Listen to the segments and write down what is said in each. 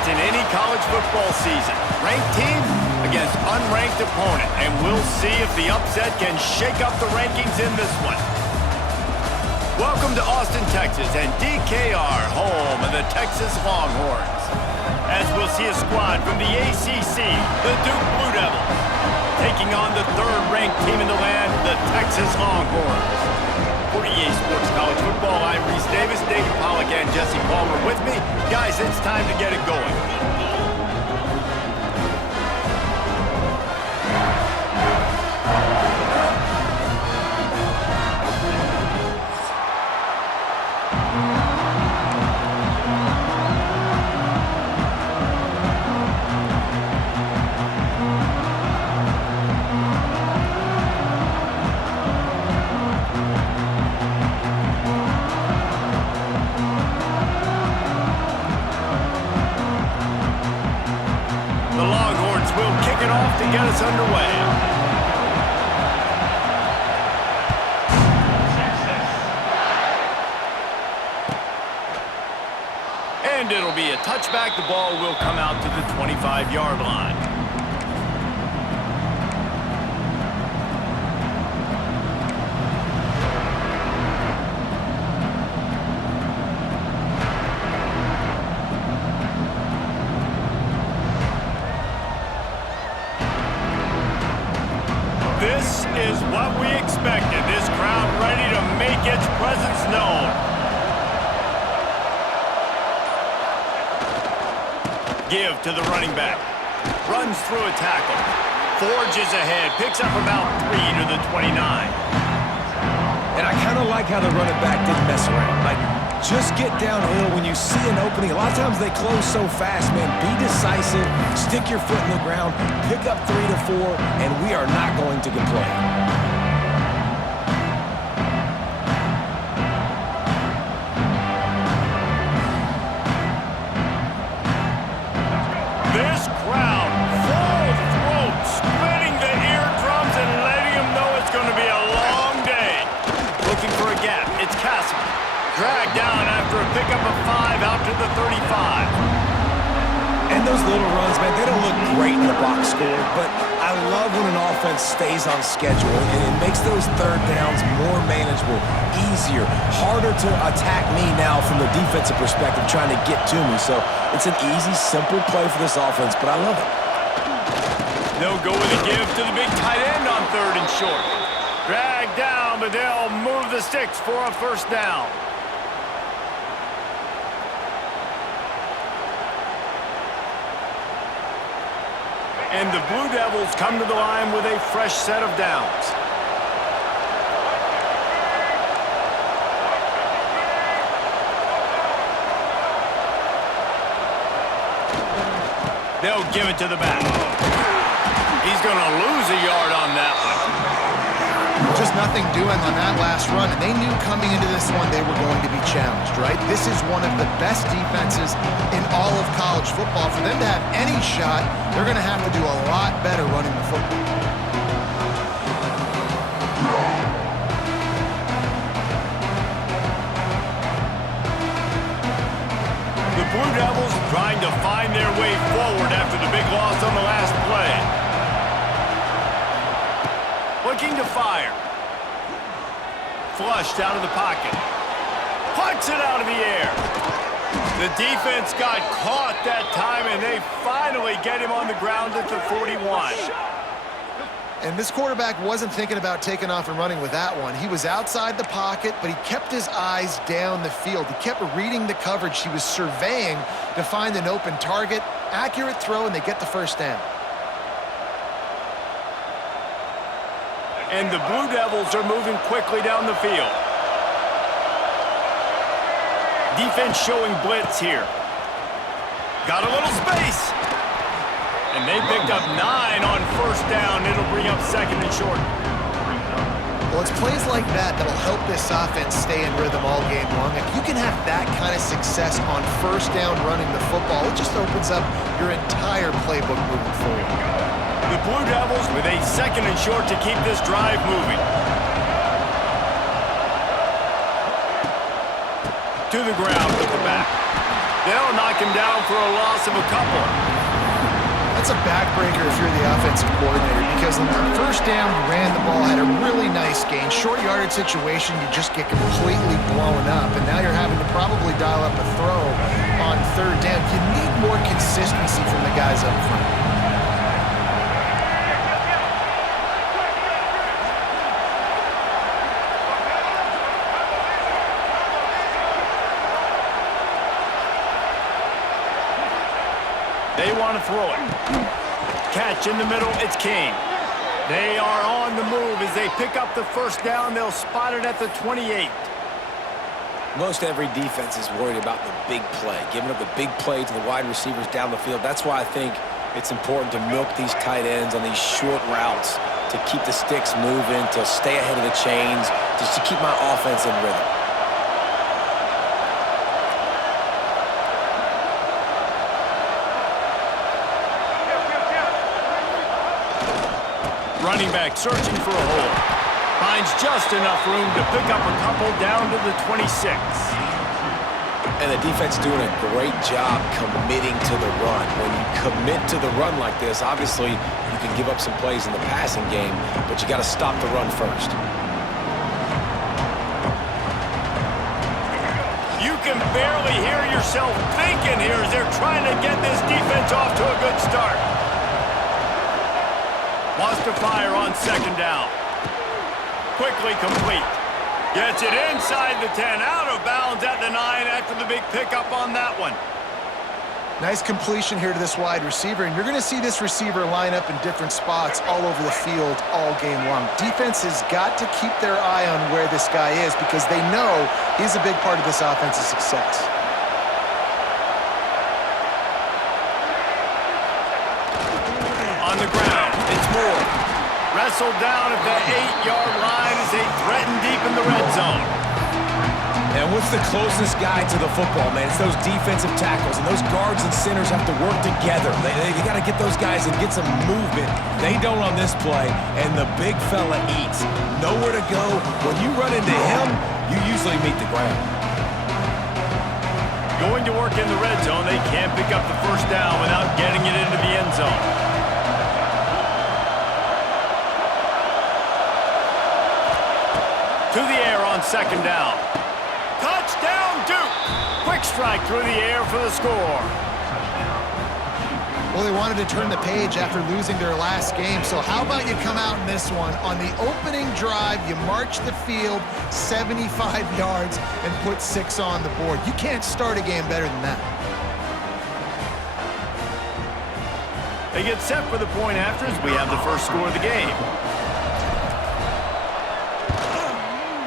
spots in any college football season. Ranked team against unranked opponent, and we'll see if the upset can shake up the rankings in this one. Welcome to Austin, Texas, and DKR, home of the Texas Longhorns. As we'll see a squad from the ACC, the Duke Blue Devils, taking on the third-ranked team in the land, the Texas Longhorns. For EA Sports College Football, I'm Reese Davis, Dave Pollock, and Jesse Palmer with me. Guys, it's time to get it going. To get us underway. And it'll be a touchback. The ball will come out to the 25-yard line. This is what we expected. This crowd ready to make its presence known. Give to the running back. Runs through a tackle. Forges ahead. Picks up about 3 to the 29. And I kind of like how the running back didn't mess around. Like, just get downhill when you see an opening. A lot of times they close so fast, man. Be decisive, stick your foot in the ground, pick up 3 to 4, and we are not going to complain. This crowd, full throat, splitting the eardrums and letting them know it's going to be a long day. Looking for a gap. It's Castle. Dragged down after a pickup of 5 out to the 35. And those little runs, man, they don't look great in the box score, but I love when an offense stays on schedule, and it makes those third downs more manageable, easier, harder to attack me now from the defensive perspective trying to get to me. So it's an easy, simple play for this offense, but I love it. They'll go with a give to the big tight end on 3rd and short. Dragged down, but they'll move the sticks for a first down. And the Blue Devils come to the line with a fresh set of downs. They'll give it to the back. He's going to lose a yard on that one. Just nothing doing on that last run, and they knew coming into this one they were going to be challenged, right? This is one of the best defenses in all of college football. For them to have any shot, they're going to have to do a lot better running the football. The Blue Devils trying to find their way forward after the big loss on the last play. Looking to fire. Flushed out of the pocket. Puts it out of the air. The defense got caught that time, and they finally get him on the ground at the 41. And this quarterback wasn't thinking about taking off and running with that one. He was outside the pocket, but he kept his eyes down the field. He kept reading the coverage. He was surveying to find an open target. Accurate throw, and they get the first down. And the Blue Devils are moving quickly down the field. Defense showing blitz here. Got a little space. And they picked up 9 on first down. It'll bring up 2nd and short. Well, it's plays like that that'll help this offense stay in rhythm all game long. If you can have that kind of success on first down running the football, it just opens up your entire playbook moving forward. The Blue Devils with a 2nd and short to keep this drive moving. To the ground with the back. They'll knock him down for a loss of a couple. That's a backbreaker if you're the offensive coordinator, because on the first down, you ran the ball, had a really nice gain. Short yardage situation, you just get completely blown up, and now you're having to probably dial up a throw on third down. You need more consistency from the guys up front. They want to throw it. Catch in the middle, it's King. They are on the move as they pick up the first down. They'll spot it at the 28. Most every defense is worried about the big play, giving up the big play to the wide receivers down the field. That's why I think it's important to milk these tight ends on these short routes to keep the sticks moving, to stay ahead of the chains, just to keep my offense in rhythm. Running back searching for a hole. Finds just enough room to pick up a couple down to the 26. And the defense doing a great job committing to the run. When you commit to the run like this, obviously you can give up some plays in the passing game, but you got to stop the run first. You can barely hear yourself thinking here as they're trying to get this defense off to a good start. Wants to fire on second down. Quickly complete. Gets it inside the 10, out of bounds at the 9 after the big pickup on that one. Nice completion here to this wide receiver, and you're going to see this receiver line up in different spots all over the field all game long. Defense has got to keep their eye on where this guy is because they know he's a big part of this offense's success. On the ground, it's Moore. Wrestled down at the 8-yard line as they threaten deep in the red zone. And what's the closest guy to the football, man? It's those defensive tackles, and those guards and centers have to work together. They got to get those guys and get some movement. They don't on this play, and the big fella eats. Nowhere to go. When you run into him, you usually meet the ground. Going to work in the red zone, they can't pick up the first down without getting it into the end zone. To the air on second down. Touchdown, Duke! Quick strike through the air for the score. Well, they wanted to turn the page after losing their last game, so how about you come out in this one? On the opening drive, you march the field 75 yards and put 6 on the board. You can't start a game better than that. They get set for the point after as we have the first score of the game.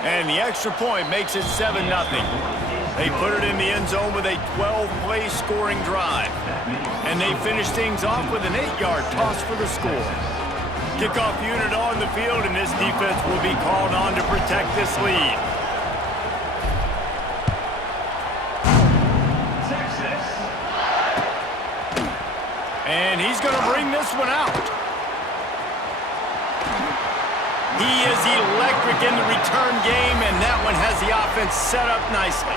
And the extra point makes it 7-0. They put it in the end zone with a 12-play scoring drive. And they finish things off with an 8-yard toss for the score. Kickoff unit on the field, and this defense will be called on to protect this lead. And he's going to bring this one out. He is electric in the return game, and that one has the offense set up nicely.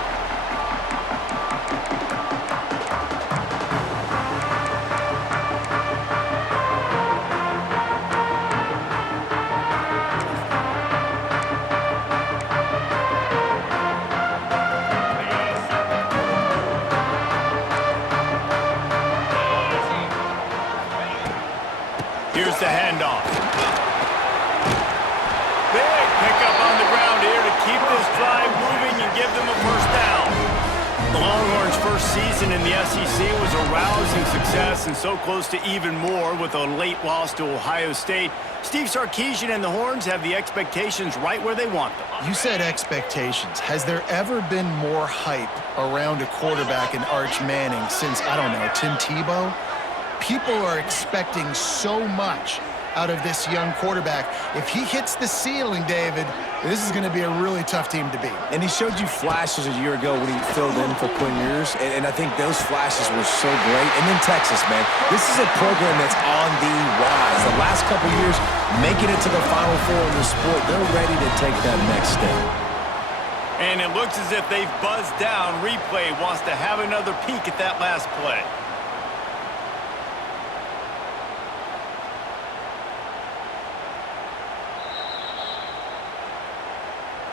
Here's the handoff. Big pickup on the ground here to keep this drive moving and give them a first down. The Longhorns' first season in the SEC was a rousing success and so close to even more with a late loss to Ohio State. Steve Sarkisian and the Horns have the expectations right where they want them. You said expectations. Has there ever been more hype around a quarterback in Arch Manning since, I don't know, Tim Tebow? People are expecting so much out of this young quarterback. If he hits the ceiling, David, this is going to be a really tough team to beat. And he showed you flashes a year ago when he filled in for Quinn Ewers, and I think those flashes were so great. And then Texas, man, this is a program that's on the rise. The last couple years, making it to the Final Four in the sport, they're ready to take that next step. And it looks as if they've buzzed down. Replay wants to have another peek at that last play.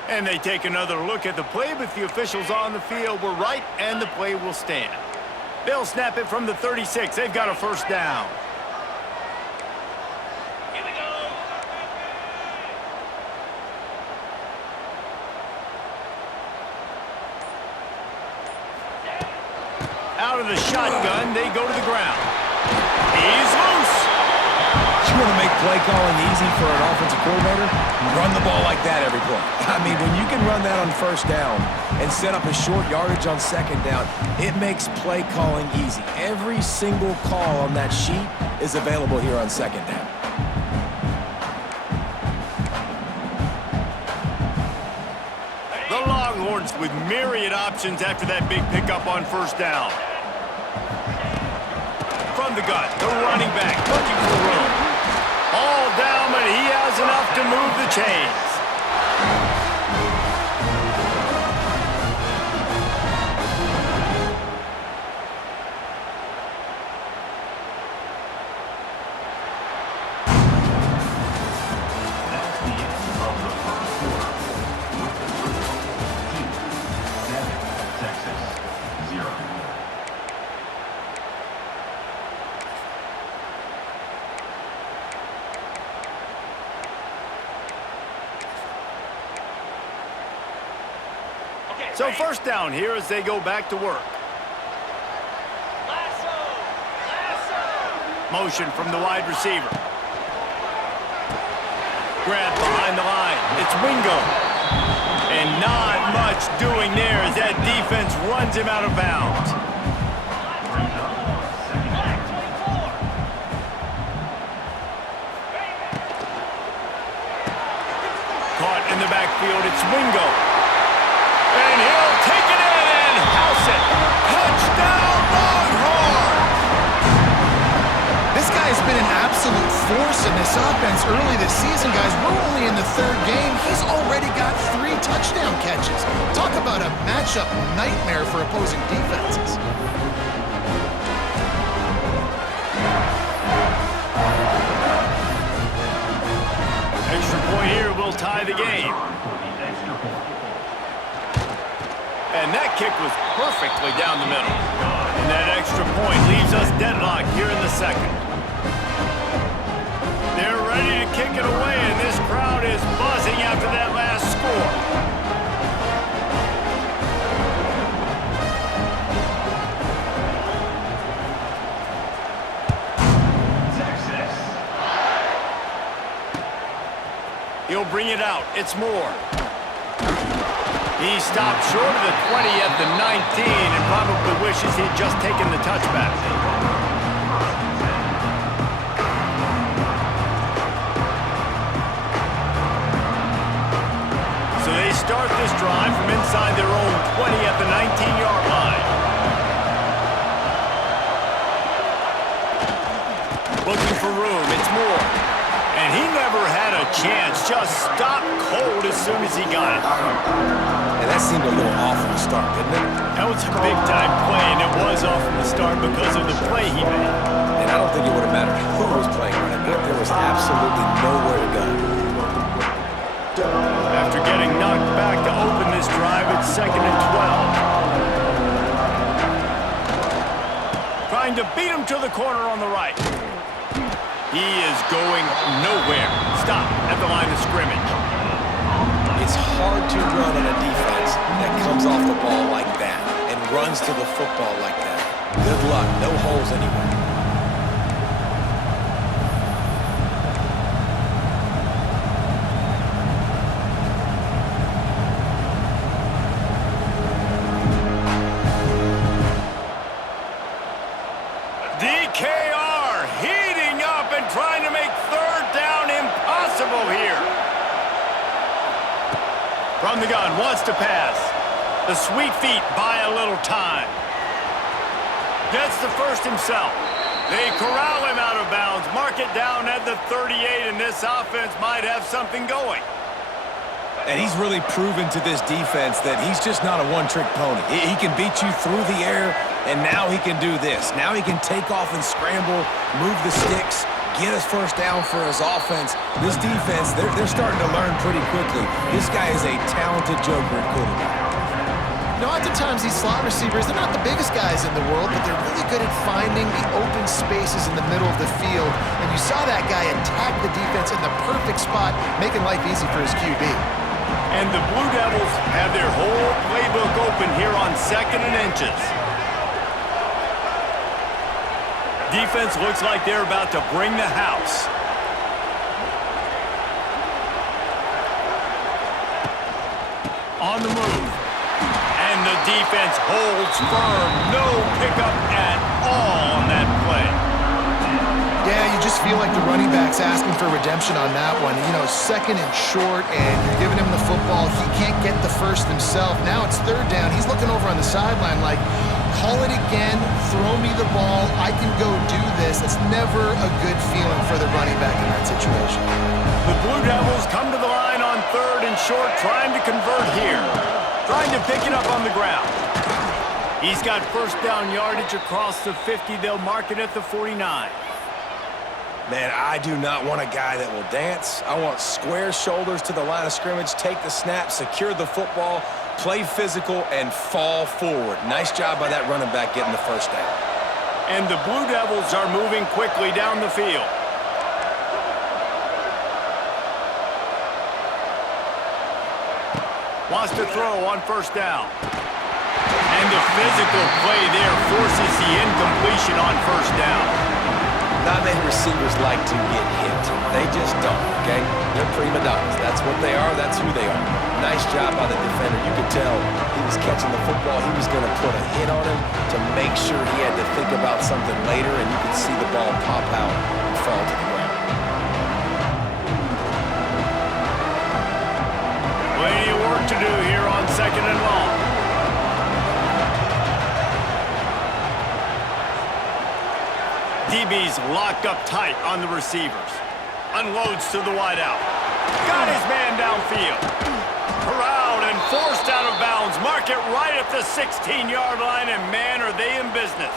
And they take another look at the play, but the officials on the field were right, and the play will stand. They'll snap it from the 36. They've got a first down. Here we go. Out of the shotgun, they go to the ground. He's loose. You want to make play calling easy for an offensive coordinator? Run the ball like that every play. I mean, when you can run that on first down and set up a short yardage on second down, it makes play calling easy. Every single call on that sheet is available here on second down. The Longhorns with myriad options after that big pickup on first down. From the gun, the running back looking for room. All down, but he has enough to move the chains. That's the end of the first quarter. With the score, 7, Texas 0. So first down here as they go back to work. Motion from the wide receiver. Grab behind the line. It's Wingo. And not much doing there as that defense runs him out of bounds. Caught in the backfield. It's Wingo. And he'll take it in and house it. Touchdown, Longhorns! This guy has been an absolute force in this offense early this season, guys. We're only in the third game. He's already got 3 touchdown catches. Talk about a matchup nightmare for opposing defenses. Extra point here will tie the game. And that kick was perfectly down the middle. And that extra point leaves us deadlocked here in the second. They're ready to kick it away, and this crowd is buzzing after that last score. Texas. He'll bring it out. It's Moore. He stopped short of the 20 at the 19 and probably wishes he'd just taken the touchback. So they start this drive from inside their own 20 at the 19-yard line. Looking for room. It's Moore. And he never had a chance. Just stopped cold as soon as he got it. And that seemed a little off from the start, didn't it? That was a big-time play, and it was off from the start because of the play he made. And I don't think it would have mattered who was playing running back. There was absolutely nowhere to go. After getting knocked back to open this drive, it's 2nd and 12. Trying to beat him to the corner on the right. He is going nowhere. Stop at the line of scrimmage. It's hard to run on a defense that comes off the ball like that and runs to the football like that. Good luck. No holes anywhere. DKR heating up and trying to make third down impossible here. From the gun, wants to pass. The sweet feet buy a little time. Gets the first himself. They corral him out of bounds, mark it down at the 38, and this offense might have something going. And he's really proven to this defense that he's just not a one-trick pony. He can beat you through the air, and now he can do this. Now he can take off and scramble, move the sticks, get us first down for his offense. This defense, they're starting to learn pretty quickly. This guy is a talented joker at quarterback. You know, oftentimes these slot receivers, they're not the biggest guys in the world, but they're really good at finding the open spaces in the middle of the field. And you saw that guy attack the defense in the perfect spot, making life easy for his QB. And the Blue Devils have their whole playbook open here on 2nd and inches. Defense looks like they're about to bring the house. On the move. And the defense holds firm. No pickup at all on that play. Yeah, you just feel like the running back's asking for redemption on that one. You know, 2nd and short, and you're giving him the football. He can't get the first himself. Now it's 3rd down. He's looking over on the sideline like, call it again, throw me the ball, I can go do this. It's never a good feeling for the running back in that situation. The Blue Devils come to the line on 3rd and short, trying to convert here. Trying to pick it up on the ground. He's got first down yardage across the 50. They'll mark it at the 49. Man, I do not want a guy that will dance. I want square shoulders to the line of scrimmage, take the snap, secure the football, play physical, and fall forward. Nice job by that running back getting the first down. And the Blue Devils are moving quickly down the field. Wants to throw on first down. And the physical play there forces the incompletion on first down. Not many receivers like to get hit. They just don't, okay? They're prima donnas. That's what they are. That's who they are. Nice job by the defender. You could tell he was catching the football. He was going to put a hit on him to make sure he had to think about something later, and you could see the ball pop out and fall to the ground. Plenty of work to do here on 2nd and long. DB's locked up tight on the receivers. Unloads to the wideout. Got his man downfield. Corralled and forced out of bounds. Mark it right at the 16-yard line, and man, are they in business.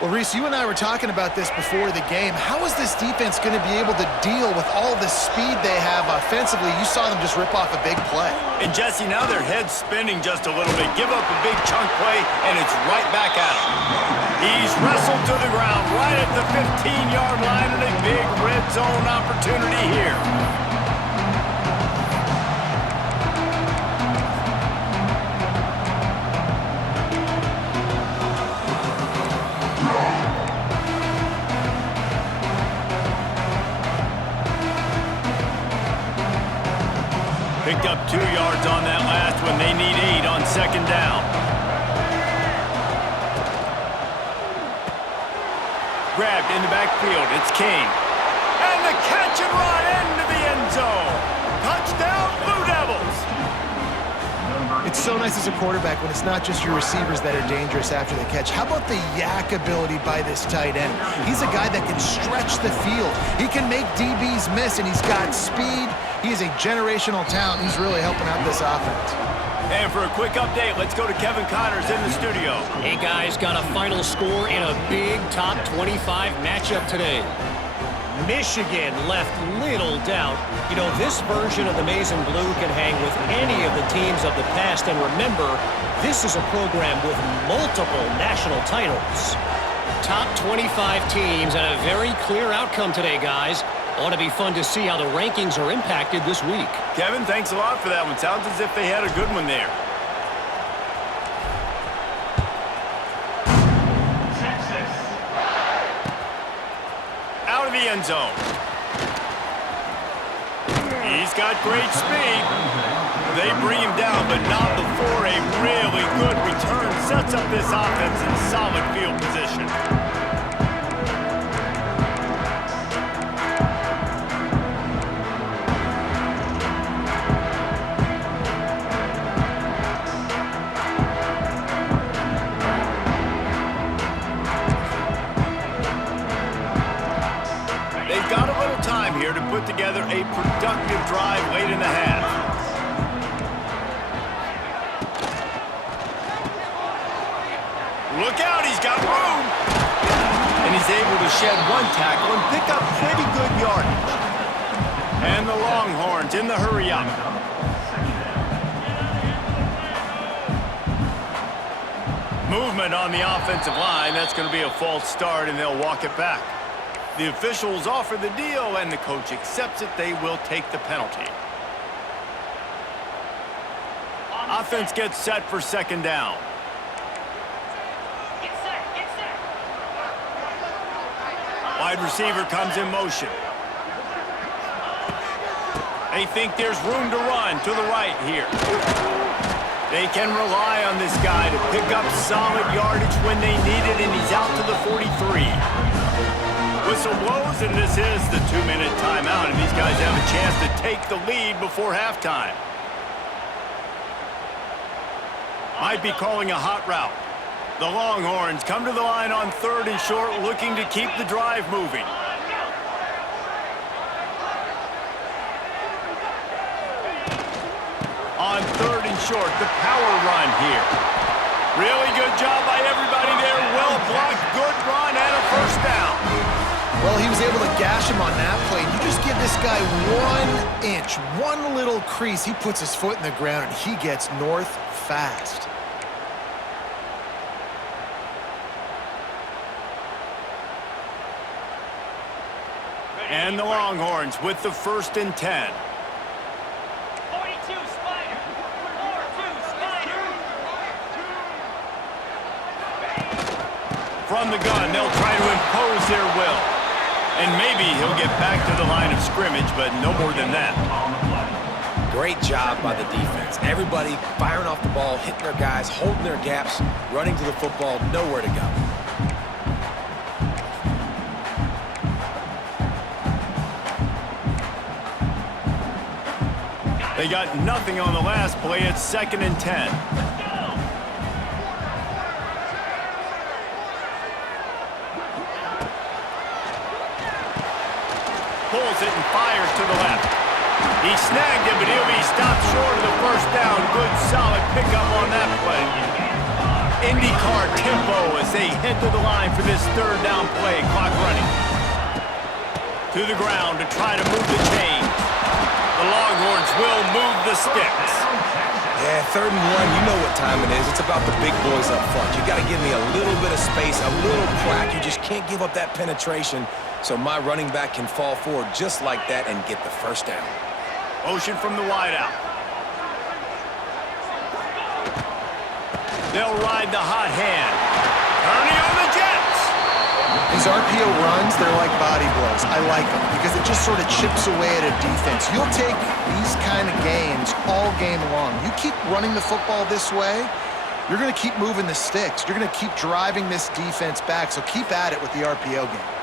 Well, Reese, you and I were talking about this before the game. How is this defense going to be able to deal with all the speed they have offensively? You saw them just rip off a big play. And Jesse, now their head's spinning just a little bit. Give up a big chunk play, and it's right back at him. He's wrestled to the ground right at the 15-yard line, and a big red zone opportunity here. Picked up 2 yards on that last one. They need 8 on 2nd down. Grabbed in the backfield. It's Kane. And the catch and run into the end zone. Touchdown, Blue Devils. It's so nice as a quarterback when it's not just your receivers that are dangerous after the catch. How about the yak ability by this tight end? He's a guy that can stretch the field. He can make DBs miss, and he's got speed. He is a generational talent. He's really helping out this offense. And for a quick update, let's go to Kevin Connors in the studio. Hey, guys, got a final score in a big top 25 matchup today. Michigan left little doubt. You know, this version of the Maize and Blue can hang with any of the teams of the past. And remember, this is a program with multiple national titles. Top 25 teams and a very clear outcome today, guys. Ought to be fun to see how the rankings are impacted this week. Kevin, thanks a lot for that one. Sounds as if they had a good one there. Texas. Out of the end zone. He's got great speed. They bring him down, but not before a really good return. Sets up this offense in solid field position. They've got a little time here to put together a productive drive late in the half. is able to shed one tackle and pick up pretty good yardage. And the Longhorns in the hurry up. Movement on the offensive line. That's going to be a false start, and they'll walk it back. The officials offer the deal, and the coach accepts it. They will take the penalty. Offense gets set for second down. Wide receiver comes in motion. They think there's room to run to the right here. They can rely on this guy to pick up solid yardage when they need it, and he's out to the 43. Whistle blows, and this is the 2-minute timeout, and these guys have a chance to take the lead before halftime. Might be calling a hot route. The Longhorns come to the line on 3rd and short, looking to keep the drive moving. On 3rd and short, the power run here. Really good job by everybody there. Well blocked, good run, and a first down. Well, he was able to gash him on that play. You just give this guy 1 inch, one little crease. He puts his foot in the ground, and he gets north fast. And the Longhorns with the 1st and 10. 42 Spider. 4-2 Spider. From the gun, they'll try to impose their will. And maybe he'll get back to the line of scrimmage, but no more than that. Great job by the defense. Everybody firing off the ball, hitting their guys, holding their gaps, running to the football, nowhere to go. They got nothing on the last play. It's 2nd and 10. Pulls it and fires to the left. He snagged it, but he'll be stopped short of the first down. Good, solid pickup on that play. IndyCar tempo as they head to the line for this 3rd down play. Clock running. To the ground to try to move the chains. The Longhorns will move the sticks. Yeah, 3rd and 1, you know what time it is. It's about the big boys up front. You got to give me a little bit of space, a little crack. You just can't give up that penetration, so my running back can fall forward just like that and get the first down. Motion from the wideout. They'll ride the hot hand. Turning on the Jets. These RPO runs, they're like body blows. I like them because it just sort of chips away at a defense. You'll take these kind of games all game long. You keep running the football this way, you're going to keep moving the sticks. You're going to keep driving this defense back, so keep at it with the RPO game.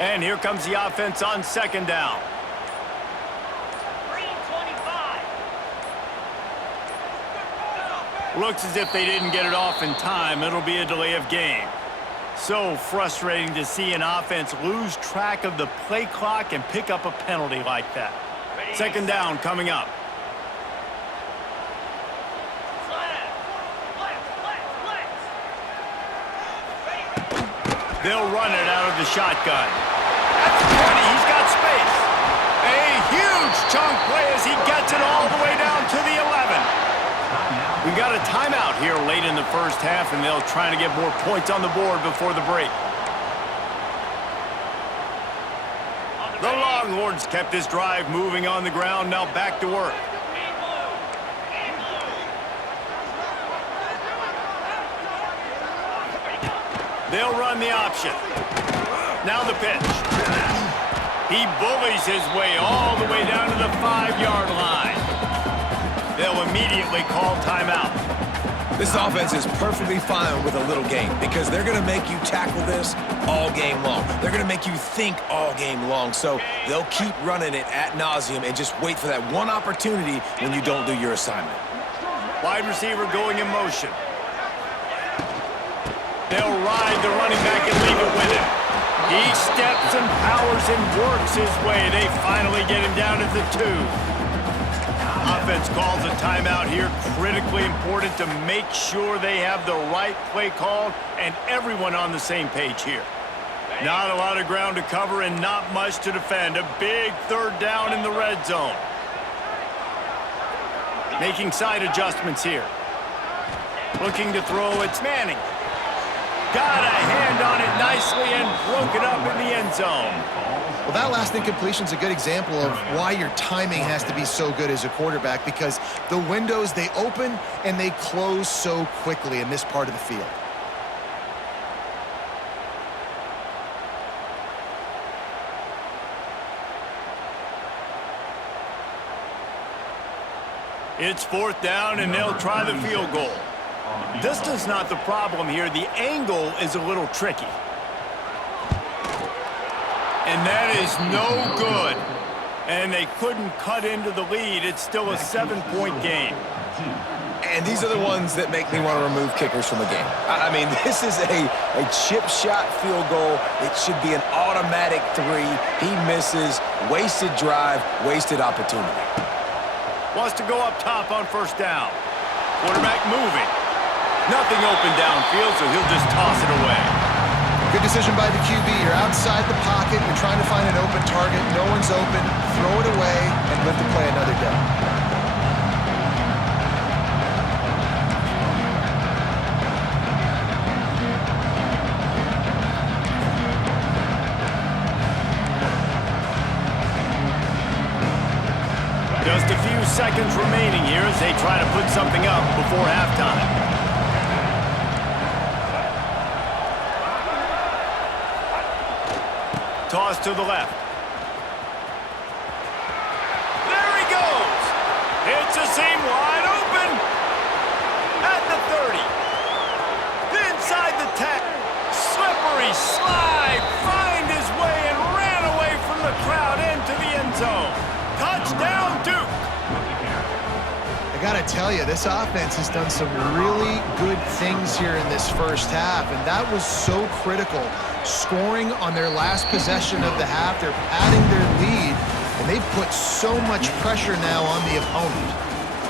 And here comes the offense on 2nd down. Green 25. Looks as if they didn't get it off in time. It'll be a delay of game. So frustrating to see an offense lose track of the play clock and pick up a penalty like that. 2nd down coming up. They'll run it out of the shotgun. At the 20, he's got space. A huge chunk play as he gets it all the way down to the 11. We got a timeout here late in the first half, and they'll try to get more points on the board before the break. The Longhorns kept this drive moving on the ground, now back to work. They'll run the option. Now the pitch. He bullies his way all the way down to the 5-yard line. They'll immediately call timeout. This offense is perfectly fine with a little game because they're going to make you tackle this all game long. They're going to make you think all game long. So they'll keep running it ad nauseum and just wait for that one opportunity when you don't do your assignment. Wide receiver going in motion. They'll ride the running back and leave it with him. He steps and powers and works his way. They finally get him down at the 2. Offense calls a timeout here. Critically important to make sure they have the right play called and everyone on the same page here. Not a lot of ground to cover and not much to defend. A big 3rd down in the red zone. Making side adjustments here. Looking to throw, it's Manning. Got a hand on it nicely and broke it up in the end zone. Well, that last incompletion is a good example of why your timing has to be so good as a quarterback, because the windows, they open and they close so quickly in this part of the field. It's 4th down, and they'll try the field goal. Distance not the problem here. The angle is a little tricky. And that is no good. And they couldn't cut into the lead. It's still a 7-point game. And these are the ones that make me want to remove kickers from the game. I mean, this is a chip shot field goal. It should be an automatic 3. He misses. Wasted drive, wasted opportunity. Wants to go up top on 1st down. Quarterback moving. Nothing open downfield, so he'll just toss it away. Good decision by the QB. You're outside the pocket. You're trying to find an open target. No one's open. Throw it away and live to play another day. Just a few seconds remaining here as they try to put something up before halftime. Toss to the left. There he goes. It's a seam wide open. At the 30. Inside the 10. Slippery slide. Find his way and ran away from the crowd into the end zone. Touchdown, Duke. I gotta tell you, this offense has done some really good things here in this first half, and that was so critical. Scoring on their last possession of the half, they're padding their lead, and they've put so much pressure now on the opponent.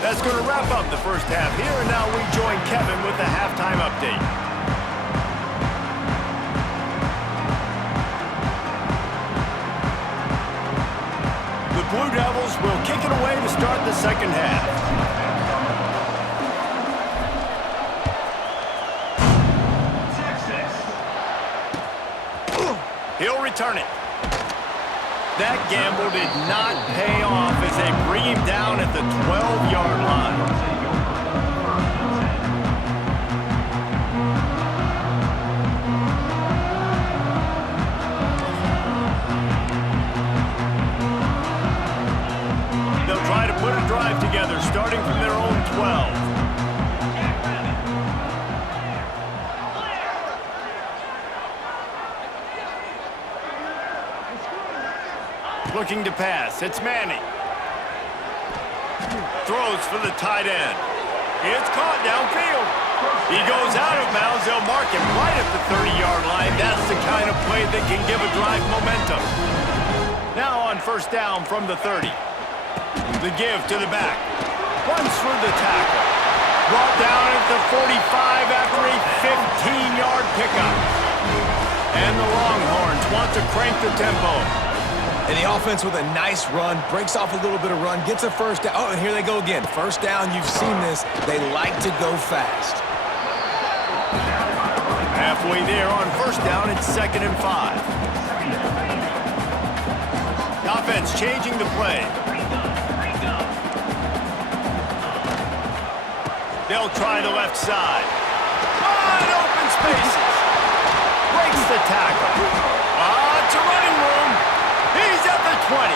That's going to wrap up the first half here, and now we join Kevin with the halftime update. The Blue Devils will kick it away to start the second half. He'll return it. That gamble did not pay off as they bring him down at the 12-yard line. They'll try to put a drive together starting from their own 12. Looking to pass. It's Manning. Throws for the tight end. It's caught downfield. He goes out of bounds. They'll mark him right at the 30-yard line. That's the kind of play that can give a drive momentum. Now on 1st down from the 30. The give to the back. Runs through the tackle. Brought down at the 45 after a 15-yard pickup. And the Longhorns want to crank the tempo. And the offense with a nice run, breaks off a little bit of run, gets a 1st down. Oh, and here they go again. 1st down, you've seen this. They like to go fast. Halfway there on 1st down, it's 2nd and 5. The offense changing the play. They'll try the left side. Wide open spaces. Breaks the tackle. It's a running room. He's at the 20.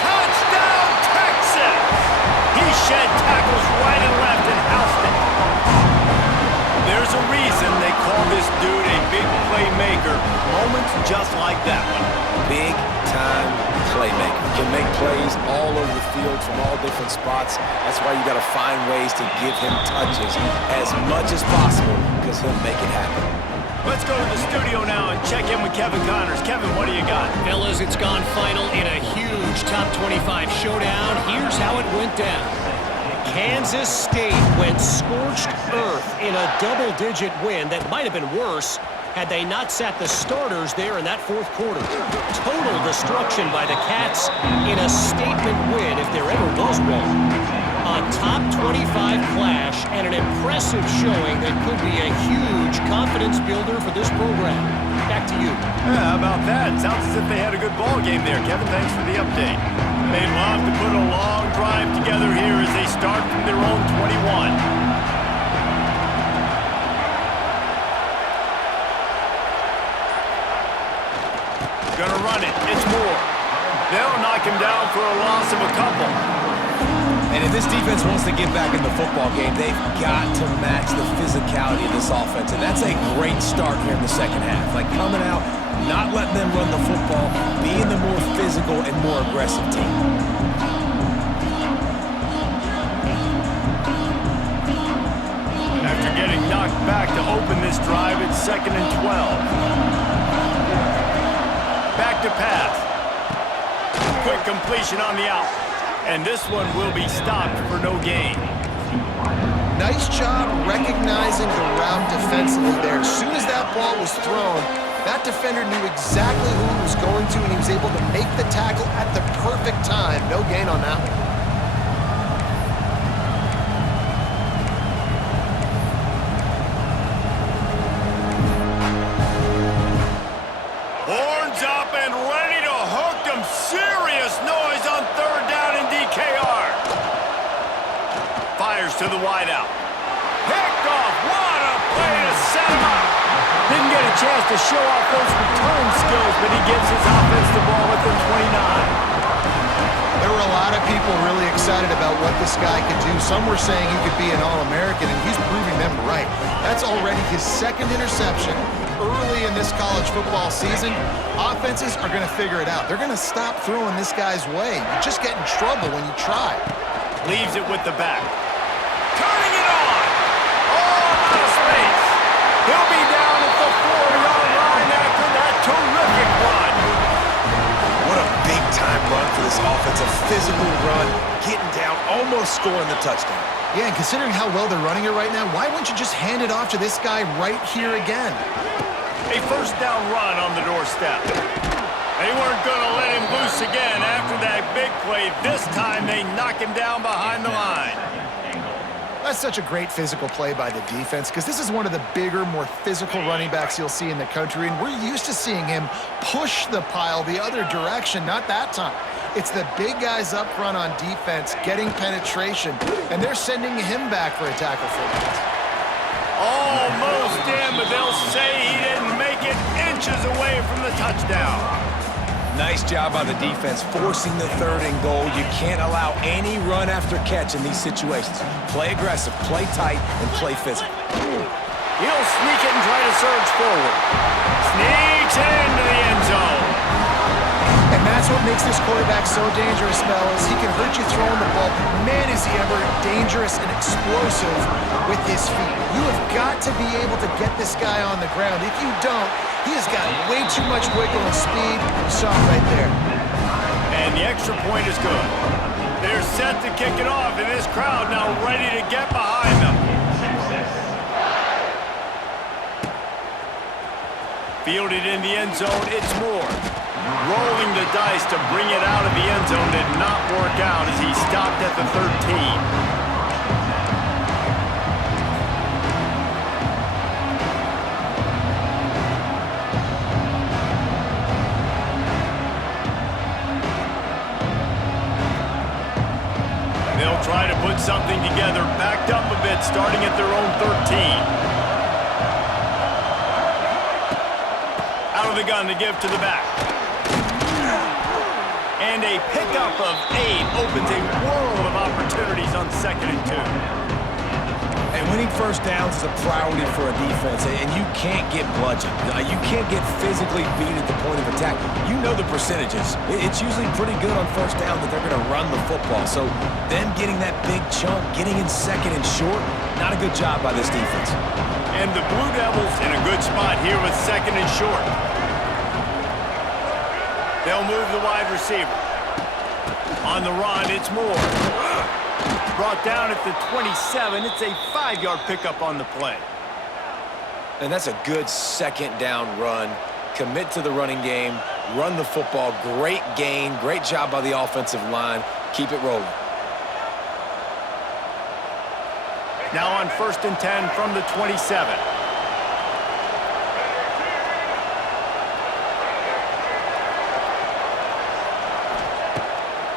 Touchdown, Texas! He shed tackles right and left and housed it. There's a reason they call this dude a big playmaker. Moments just like that one. Big-time playmaker. Can make plays all over the field from all different spots. That's why you got to find ways to give him touches as much as possible because he'll make it happen. Let's go to the studio now and check in with Kevin Connors. Kevin, what do you got? Fellas, it's gone final in a huge top 25 showdown. Here's how it went down. Kansas State went scorched earth in a double-digit win that might have been worse had they not sat the starters there in that fourth quarter. Total destruction by the Cats in a statement win if there ever was one. A top 25 clash and an impressive showing that could be a huge confidence builder for this program. Back to you. Yeah, how about that? Sounds as if they had a good ball game there. Kevin, thanks for the update. They'd love to put a long drive together here as they start from their own 21. Gonna run it. It's Moore. They'll knock him down for a loss of a couple. And if this defense wants to get back in the football game, they've got to match the physicality of this offense. And that's a great start here in the second half. Like coming out, not letting them run the football, being the more physical and more aggressive team. After getting knocked back to open this drive, it's 2nd and 12. Back to pass. Quick completion on the out. And this one will be stopped for no gain. Nice job recognizing the route defensively there. As soon as that ball was thrown, that defender knew exactly who he was going to, and he was able to make the tackle at the perfect time. No gain on that one. Horns up and ready to hook them. Serious noise on 3rd down in DKR. Fires to the wideout. Picked off. What a play to set him up. Didn't get a chance to show off those return skills, but he gives his offense the ball within 29. There were a lot of people really excited about what this guy could do. Some were saying he could be an All-American, and he's proving them right. That's already his 2nd interception early in this college football season. Offenses are going to figure it out. They're going to stop throwing this guy's way. You just get in trouble when you try. Leaves it with the back. Turning it on. Oh, out of space. He'll be down at the 4-yard line after that terrific run. What a big-time run for this offense. A physical run, getting down, almost scoring the touchdown. Yeah, and considering how well they're running it right now, why wouldn't you just hand it off to this guy right here again? A 1st down run on the doorstep. They weren't going to let him loose again after that big play. This time they knock him down behind the line. That's such a great physical play by the defense because this is one of the bigger, more physical running backs you'll see in the country, and we're used to seeing him push the pile the other direction, not that time. It's the big guys up front on defense getting penetration, and they're sending him back for a tackle for that. Almost in, but they'll say he didn't make it inches away from the touchdown. Nice job by the defense forcing the 3rd and goal. You can't allow any run after catch in these situations. Play aggressive, play tight, and play physical. He'll sneak it and try to surge forward. Sneaks into the end zone. And that's what makes this quarterback so dangerous, fellas. He can hurt you throwing the ball, but man, is he ever dangerous and explosive with his feet. You have got to be able to get this guy on the ground. If you don't, he has got way too much wiggle and speed. You saw it right there. And the extra point is good. They're set to kick it off, and this crowd now ready to get behind them. Fielded in the end zone, it's Moore. Rolling the dice to bring it out of the end zone did not work out as he stopped at the 13. They'll try to put something together, backed up a bit, starting at their own 13. Out of the gun to give to the back. And a pickup of 8 opens a world of opportunities on 2nd and 2. And winning first downs is a priority for a defense, and you can't get bludgeoned. You can't get physically beat at the point of attack. You know the percentages. It's usually pretty good on first down that they're going to run the football. So them getting that big chunk, getting in second and short, not a good job by this defense. And the Blue Devils in a good spot here with second and short. They'll move the wide receiver. On the run, it's Moore. Brought down at the 27. It's a 5-yard pickup on the play. And that's a good second down run. Commit to the running game, run the football. Great gain, great job by the offensive line. Keep it rolling. Now on 1st and 10 from the 27.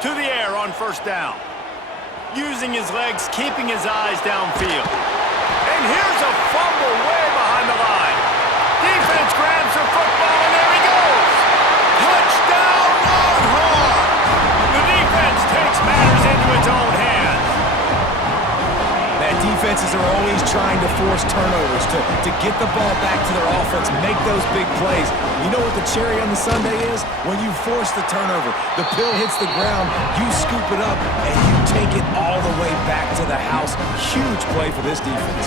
To the air on 1st down. Using his legs, keeping his eyes downfield. And here's a fumble way behind the line. Defense grabs the football, and there he goes. Touchdown, Longhorns! The defense takes matters into its own hands. Man, defenses are always trying to force turnovers to get the ball back to their offense, make those big plays. You know what the cherry on the sundae is? When you force the turnover, the pill hits the ground, you scoop it up, and you take it all the way back to the house. Huge play for this defense.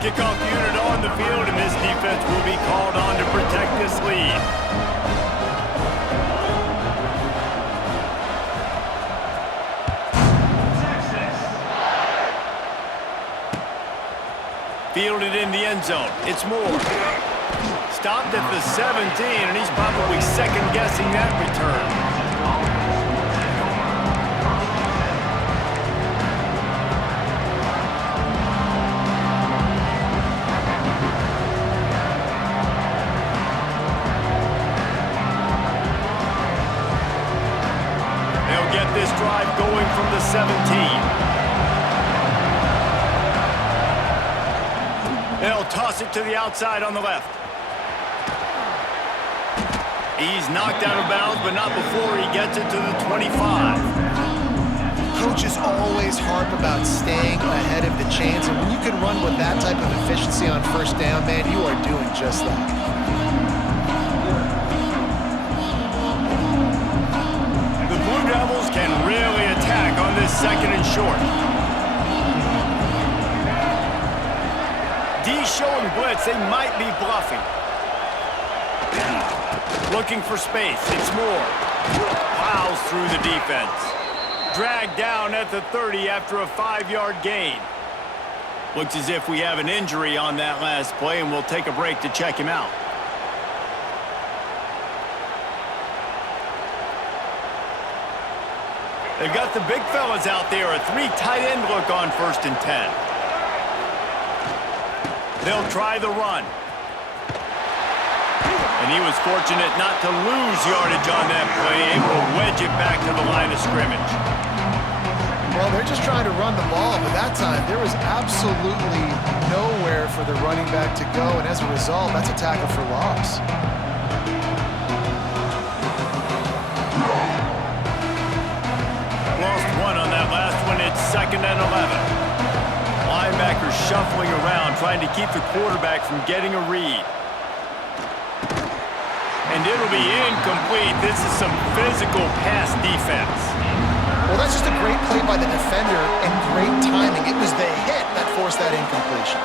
Kickoff unit on the field, and this defense will be called on to protect this lead. Fielded in the end zone. It's Moore. Stopped at the 17, and he's probably second-guessing that return. They'll get this drive going from the 17. They'll toss it to the outside on the left. He's knocked out of bounds, but not before he gets it to the 25. Coaches always harp about staying ahead of the chains, and when you can run with that type of efficiency on 1st down, man, you are doing just that. The Blue Devils can really attack on this 2nd and short. D showing blitz, they might be bluffing. Looking for space, it's Moore. Plows through the defense. Dragged down at the 30 after a 5-yard gain. Looks as if we have an injury on that last play, and we'll take a break to check him out. They've got the big fellas out there, a 3 tight end look on 1st and 10. They'll try the run. And he was fortunate not to lose yardage on that play, able to wedge it back to the line of scrimmage. Well, they're just trying to run the ball, but that time there was absolutely nowhere for the running back to go, and as a result, that's a tackle for loss. Lost one on that last one. It's 2nd and 11. Linebacker shuffling around, trying to keep the quarterback from getting a read. And it'll be incomplete. This is some physical pass defense. Well, that's just a great play by the defender and great timing. It was the hit that forced that incompletion.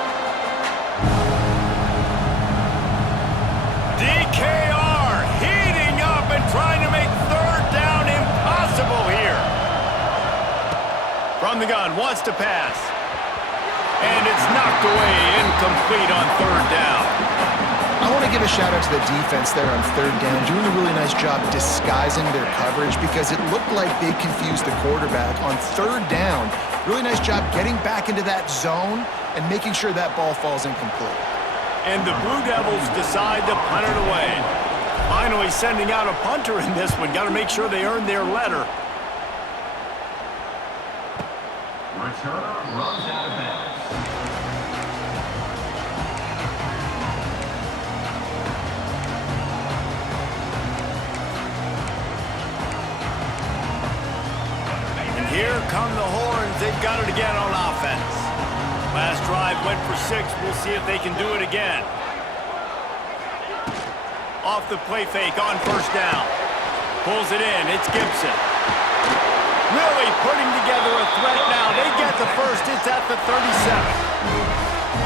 DKR heating up and trying to make 3rd down impossible here. From the gun, wants to pass. And it's knocked away, incomplete on 3rd down. I want to give a shout out to the defense there on 3rd down, doing a really nice job disguising their coverage because it looked like they confused the quarterback on 3rd down. Really nice job getting back into that zone and making sure that ball falls incomplete. And the Blue Devils decide to punt it away. Finally sending out a punter in this one. Got to make sure they earn their letter. Returner runs out of bounds. Here here come the horns. They've got it again on offense. Last drive went for 6. We'll see if they can do it again. Off the play fake on first down. Pulls it in. It's Gibson. Really putting together a threat now. They get the first. It's at the 37.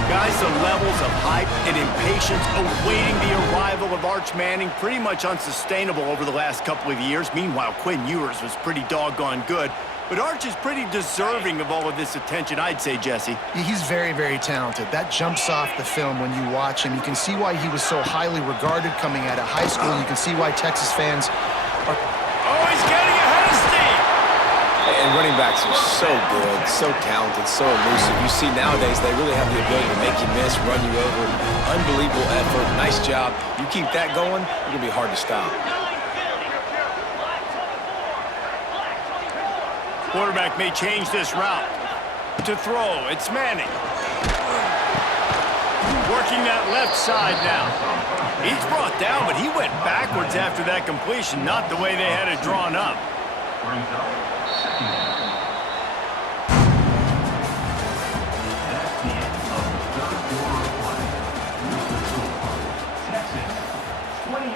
Guys, the levels of hype and impatience awaiting the arrival of Arch Manning pretty much unsustainable over the last couple of years. Meanwhile, Quinn Ewers was pretty doggone good. But Arch is pretty deserving of all of this attention, I'd say, Jesse. He's very, very talented. That jumps off the film when you watch him. You can see why he was so highly regarded coming out of high school. You can see why Texas fans are... Oh, he's getting ahead of steam! And running backs are so good, so talented, so elusive. You see nowadays they really have the ability to make you miss, run you over. Unbelievable effort. Nice job. You keep that going, it'll be hard to stop. Quarterback may change this route. To throw, it's Manning. Working that left side now. He's brought down, but he went backwards after that completion, not the way they had it drawn up. Brings up second down. That's the end of the third quarter of play. Texas 28-21.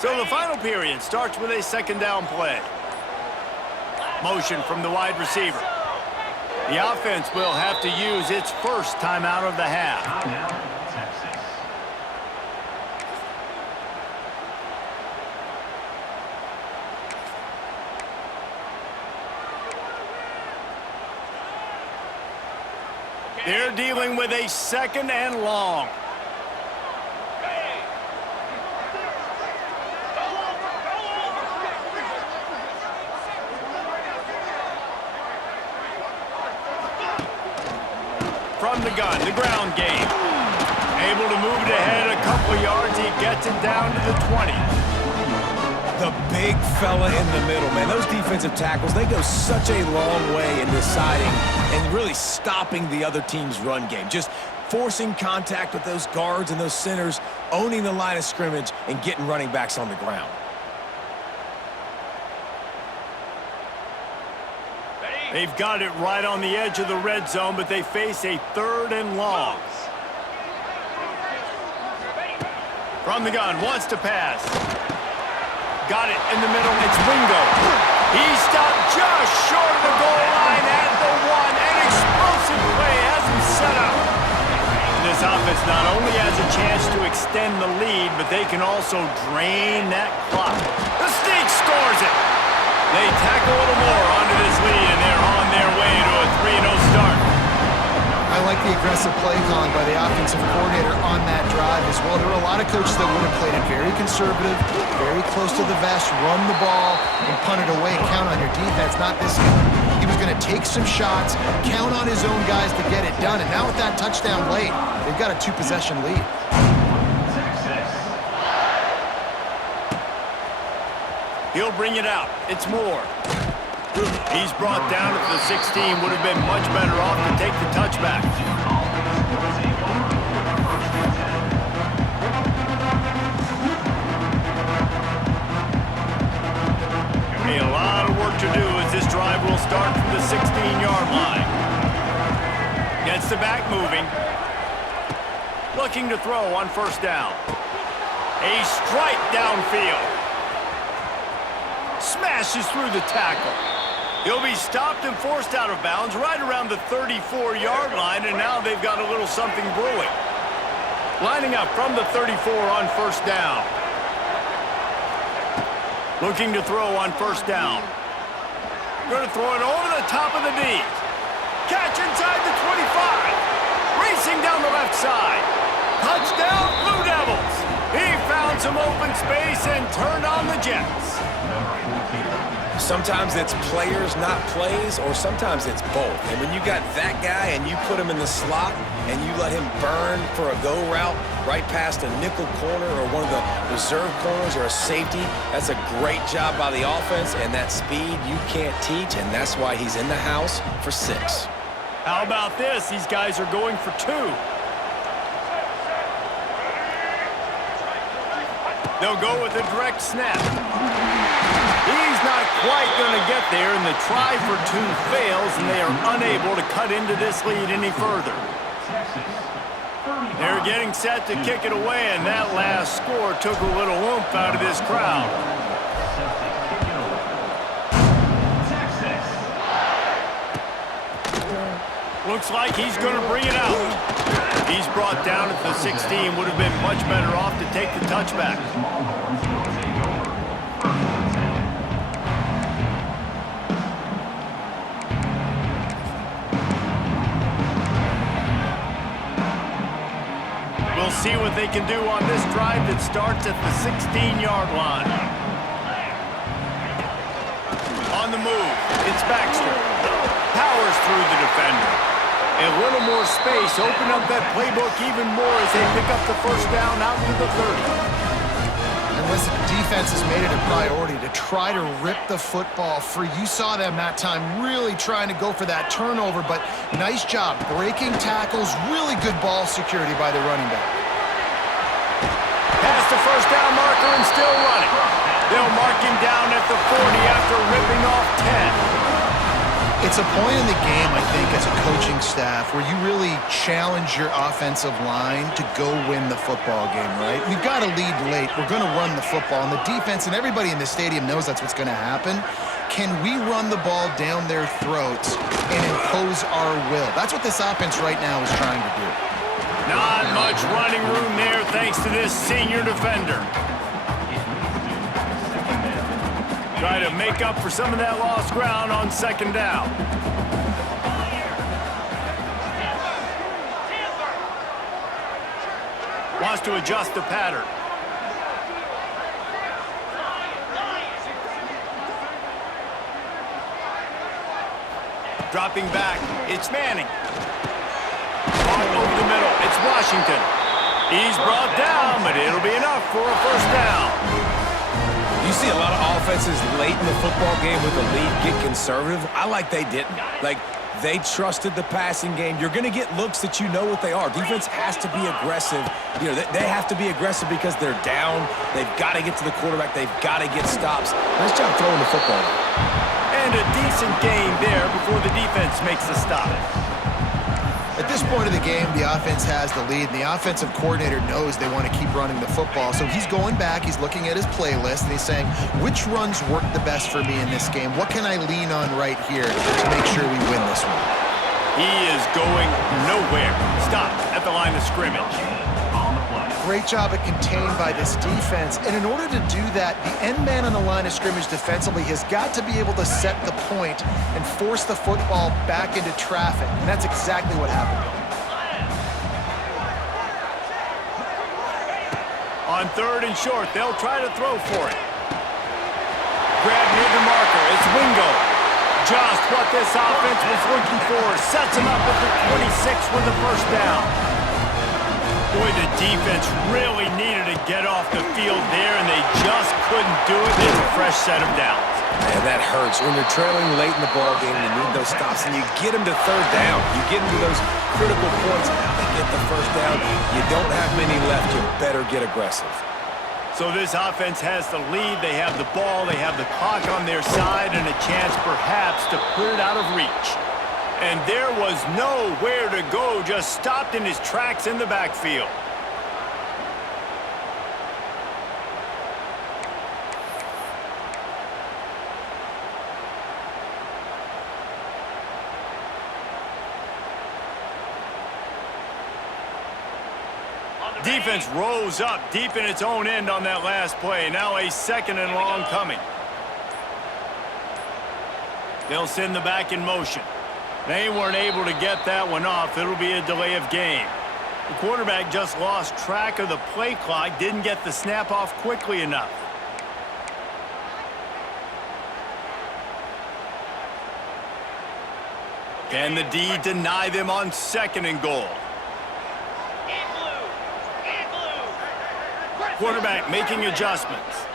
So the final period starts with a second down play. Motion from the wide receiver. The offense will have to use its first timeout of the half. Timeout, Texas. They're dealing with a second and long. From the gun, the ground game. Able to move it ahead a couple of yards. He gets it down to the 20. The big fella in the middle, man. Those defensive tackles, they go such a long way in deciding and really stopping the other team's run game. Just forcing contact with those guards and those centers, owning the line of scrimmage, and getting running backs on the ground. They've got it right on the edge of the red zone, but they face a third and long. From the gun, wants to pass. Got it in the middle, it's Wingo. He stopped just short of the goal line at the 1. An explosive play has him set up. This offense not only has a chance to extend the lead, but they can also drain that clock. The Sneak scores it. They tack a little more onto this lead, and they're on their way to a 3-0 start. I like the aggressive play calling by the offensive coordinator on that drive as well. There were a lot of coaches that would have played it very conservative, very close to the vest, run the ball, and punt it away, count on your defense. Not this guy. He was going to take some shots, count on his own guys to get it done. And now with that touchdown late, they've got a 2-possession lead. He'll bring it out. It's Moore. He's brought down at the 16. Would have been much better off to take the touchback. Be a lot of work to do as this drive will start from the 16-yard line. Gets the back moving. Looking to throw on first down. A strike downfield. Smashes through the tackle. He'll be stopped and forced out of bounds right around the 34-yard line, and now they've got a little something brewing. Lining up from the 34 on first down. Looking to throw on first down. Going to throw it over the top of the knee. Catch inside the 25. Racing down the left side. Touchdown, Blue Devils. He found some open space and turned on the Jets. Sometimes it's players, not plays, or sometimes it's both. And when you got that guy and you put him in the slot and you let him burn for a go route right past a nickel corner or one of the reserve corners or a safety, that's a great job by the offense, and that speed you can't teach, and that's why he's in the house for 6. How about this? These guys are going for 2. They'll go with a direct snap. He's not quite going to get there, and the try for 2 fails, and they are unable to cut into this lead any further. They're getting set to kick it away, and that last score took a little oomph out of this crowd. Looks like he's going to bring it out. He's brought down at the 16. Would have been much better off to take the touchback. We'll see what they can do on this drive that starts at the 16-yard line. On the move, it's Baxter. Powers through the defender. A little more space, open up that playbook even more as they pick up the first down out to the 30. And listen, the defense has made it a priority to try to rip the football free. You saw them that time really trying to go for that turnover, but nice job breaking tackles, really good ball security by the running back. Past the first down marker and still running. They'll mark him down at the 40 after ripping off 10. It's a point in the game, I think, as a coaching staff where you really challenge your offensive line to go win the football game, right? We've got to lead late. We're going to run the football. And the defense and everybody in the stadium knows that's what's going to happen. Can we run the ball down their throats and impose our will? That's what this offense right now is trying to do. Not much running room there thanks to this senior defender. Try to make up for some of that lost ground on second down. Wants to adjust the pattern. Dropping back, it's Manning. Ball over the middle, it's Washington. He's brought down, but it'll be enough for a first down. You see a lot of offenses late in the football game with the lead get conservative. I like they didn't. Like, they trusted the passing game. You're going to get looks that you know what they are. Defense has to be aggressive. You know, they have to be aggressive because they're down. They've got to get to the quarterback. They've got to get stops. Nice job throwing the football. And a decent gain there before the defense makes the stop. At this point of the game, the offense has the lead, and the offensive coordinator knows they want to keep running the football. So he's going back, he's looking at his playlist, and he's saying, which runs work the best for me in this game? What can I lean on right here to make sure we win this one? He is going nowhere. Stop at the line of scrimmage. Great job at contained by this defense. And in order to do that, the end man on the line of scrimmage defensively has got to be able to set the point and force the football back into traffic. And that's exactly what happened. On third and short, they'll try to throw for it. Grab near the marker. It's Wingo. Just what this offense was looking for. Sets him up at the 26 with the first down. Boy, the defense really needed to get off the field there, and they just couldn't do it. It's a fresh set of downs. Man, that hurts. When you're trailing late in the ball game, you need those stops, and you get them to third down. You get into those critical points, and now they get the first down. You don't have many left. You better get aggressive. So this offense has the lead. They have the ball. They have the clock on their side and a chance perhaps to put it out of reach. And there was nowhere to go, just stopped in his tracks in the backfield. Defense rose up deep in its own end on that last play. Now a second and long coming. They'll send the back in motion. They weren't able to get that one off. It'll be a delay of game. The quarterback just lost track of the play clock, didn't get the snap off quickly enough. Can the D deny them on 2nd and goal? In blue. In blue. Quarterback making adjustments.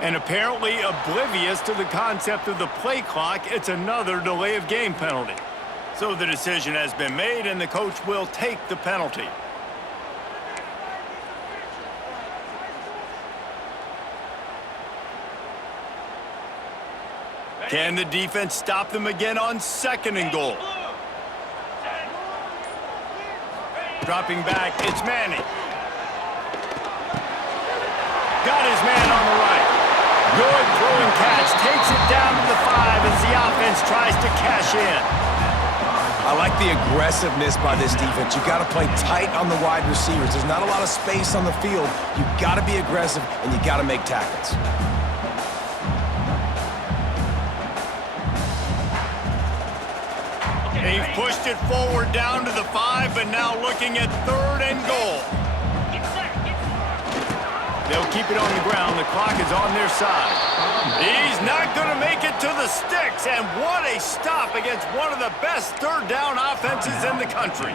And apparently oblivious to the concept of the play clock, it's another delay of game penalty. So the decision has been made, and the coach will take the penalty. Can the defense stop them again on 2nd and goal? Dropping back, it's Manning. Got his man on the right. Good throwing catch, takes it down to the 5 as the offense tries to cash in. I like the aggressiveness by this defense. You got to play tight on the wide receivers. There's not a lot of space on the field. You got to be aggressive, and you got to make tackles. They've pushed it forward down to the 5, but now looking at 3rd and goal. They'll keep it on the ground. The clock is on their side. He's not going to make it to the sticks, and what a stop against one of the best 3rd down offenses in the country.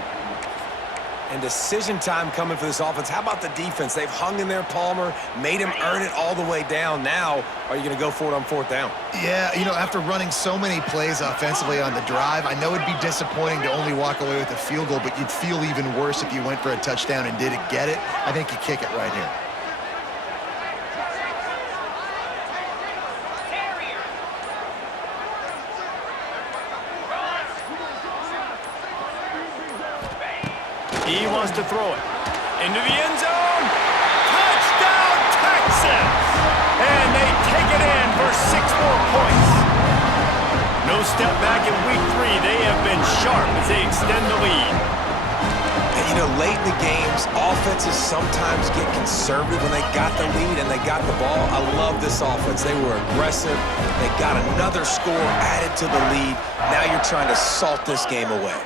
And decision time coming for this offense. How about the defense? They've hung in there, Palmer, made him earn it all the way down. Now, are you going to go for it on 4th down? Yeah, you know, after running so many plays offensively on the drive, I know it'd be disappointing to only walk away with a field goal, but you'd feel even worse if you went for a touchdown and didn't get it. I think you kick it right here. He wants to throw it into the end zone. Touchdown, Texas! And they take it in for 6 more points. No step back in week 3. They have been sharp as they extend the lead. And, you know, late in the games, offenses sometimes get conservative when they got the lead and they got the ball. I love this offense. They were aggressive. They got another score added to the lead. Now you're trying to salt this game away.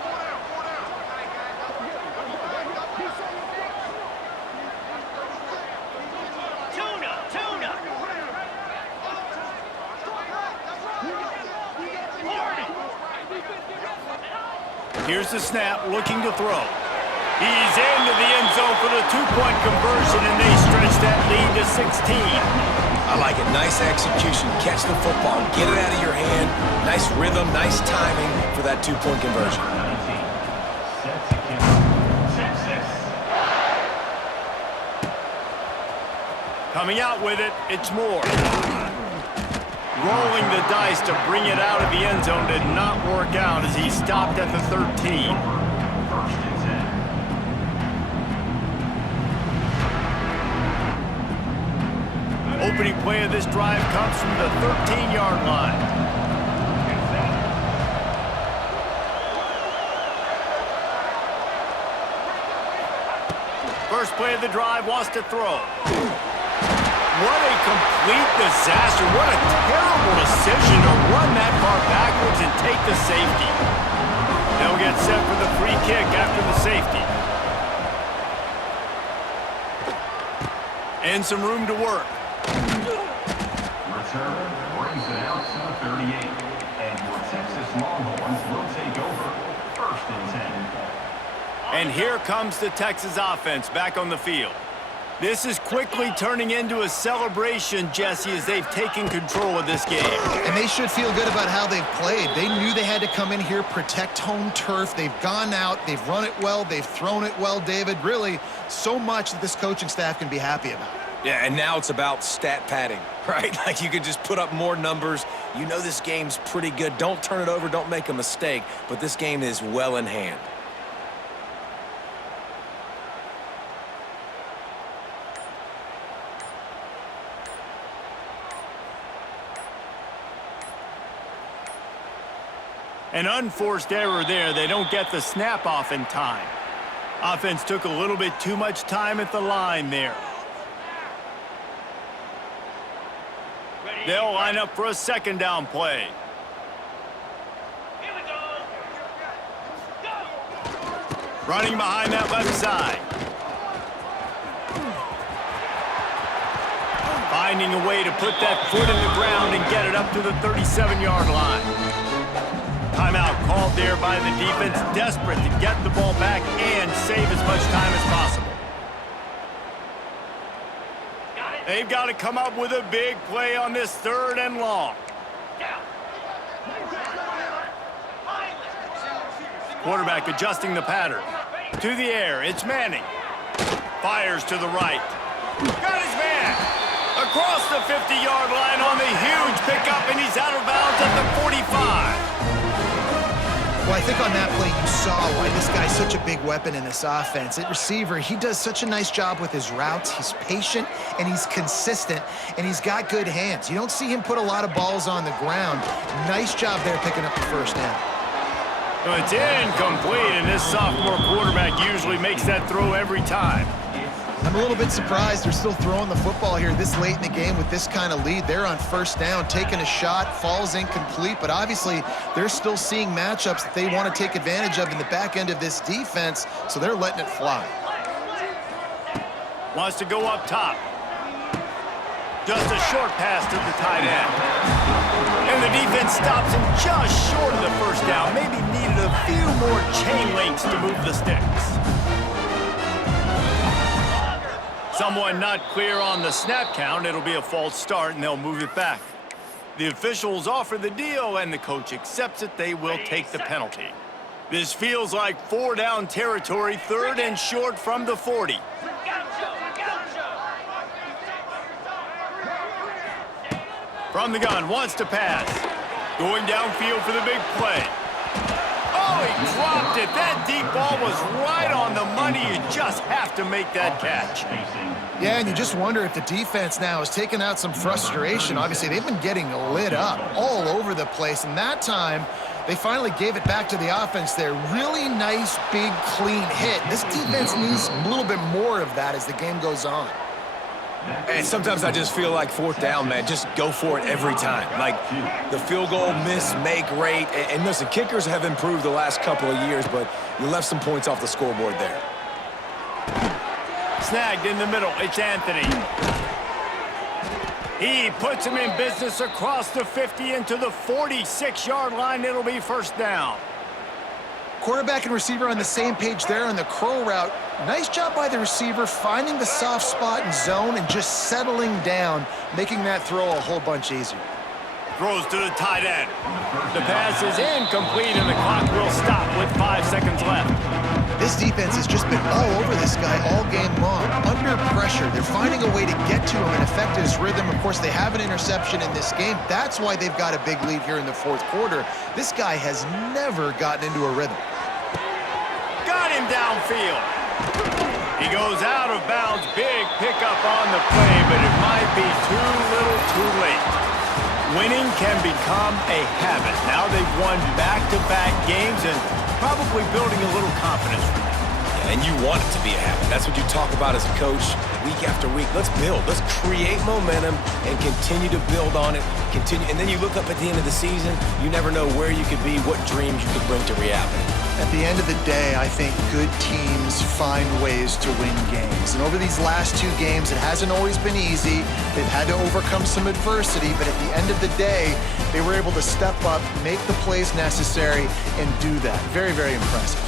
Here's the snap, looking to throw. He's into the end zone for the 2-point conversion, and they stretch that lead to 16. I like it. Nice execution. Catch the football. Get it out of your hand. Nice rhythm, nice timing for that 2-point conversion. Coming out with it, it's Moore. Rolling the dice to bring it out of the end zone did not work out as he stopped at the 13. Opening play of this drive comes from the 13-yard line. First play of the drive, wants to throw. What a complete disaster. What a terrible decision to run that far backwards and take the safety. They'll get set for the free kick after the safety. And some room to work. Return brings it out to the 38. And your Texas Longhorns will take over 1st and 10. And here comes the Texas offense back on the field. This is quickly turning into a celebration, Jesse, as they've taken control of this game. And they should feel good about how they've played. They knew they had to come in here, protect home turf. They've gone out, they've run it well, they've thrown it well, David. Really, so much that this coaching staff can be happy about. Yeah, and now it's about stat padding, right? Like you can just put up more numbers. You know this game's pretty good. Don't turn it over, don't make a mistake. But this game is well in hand. An unforced error there. They don't get the snap off in time. Offense took a little bit too much time at the line there. They'll line up for a 2nd down play. Here we go. Go. Running behind that left side. finding a way to put that foot in the ground and get it up to the 37-yard line. Timeout called there by the defense, desperate to get the ball back and save as much time as possible. They've got to come up with a big play on this 3rd and long. Quarterback adjusting the pattern. To the air, it's Manning. Fires to the right. Got his man. Across the 50-yard line on the huge pickup, and he's out of bounds at the 45. Well, I think on that play you saw why this guy's such a big weapon in this offense. At receiver, he does such a nice job with his routes. He's patient, and he's consistent, and he's got good hands. You don't see him put a lot of balls on the ground. Nice job there picking up the first down. Well, it's incomplete, and this sophomore quarterback usually makes that throw every time. I'm a little bit surprised they're still throwing the football here this late in the game with this kind of lead. They're on first down, taking a shot, falls incomplete, but obviously they're still seeing matchups that they want to take advantage of in the back end of this defense, so they're letting it fly. Wants to go up top. Just a short pass to the tight end. And the defense stops him just short of the first down. Maybe needed a few more chain links to move the sticks. Someone not clear on the snap count. It'll be a false start, and they'll move it back. The officials offer the deal, and the coach accepts it. They will take the penalty. This feels like 4-down territory, 3rd and short from the 40. From the gun, wants to pass. Going downfield for the big play. Oh, he dropped it. That deep ball was right on the money. You just have to make that catch. Yeah, and you just wonder if the defense now is taking out some frustration. Obviously, they've been getting lit up all over the place, and that time they finally gave it back to the offense there. Really nice, big, clean hit. This defense needs a little bit more of that as the game goes on. And sometimes I just feel like 4th down, man, just go for it every time. Like the field goal miss, make rate. And listen, kickers have improved the last couple of years, but you left some points off the scoreboard there. Snagged in the middle. It's Anthony. He puts him in business across the 50 into the 46-yard line. It'll be first down. Quarterback and receiver on the same page there on the curl route. Nice job by the receiver finding the soft spot and zone and just settling down, making that throw a whole bunch easier. Throws to the tight end. The pass is incomplete, and the clock will stop with 5 seconds left. This defense has just been all over this guy all game long. Under pressure, they're finding a way to get to him and affect his rhythm. Of course, they have an interception in this game. That's why they've got a big lead here in the 4th quarter. This guy has never gotten into a rhythm. Got him downfield. He goes out of bounds. Big pickup on the play, but it might be too little too late. Winning can become a habit. Now they've won back-to-back games and probably building a little confidence for them. And you want it to be a habit. That's what you talk about as a coach week after week. Let's build. Let's create momentum and continue to build on it. Continue, and then you look up at the end of the season, you never know where you could be, what dreams you could bring to reality. At the end of the day, I think good teams find ways to win games. And over these last 2 games, it hasn't always been easy. They've had to overcome some adversity, but at the end of the day, they were able to step up, make the plays necessary, and do that. Very, very impressive.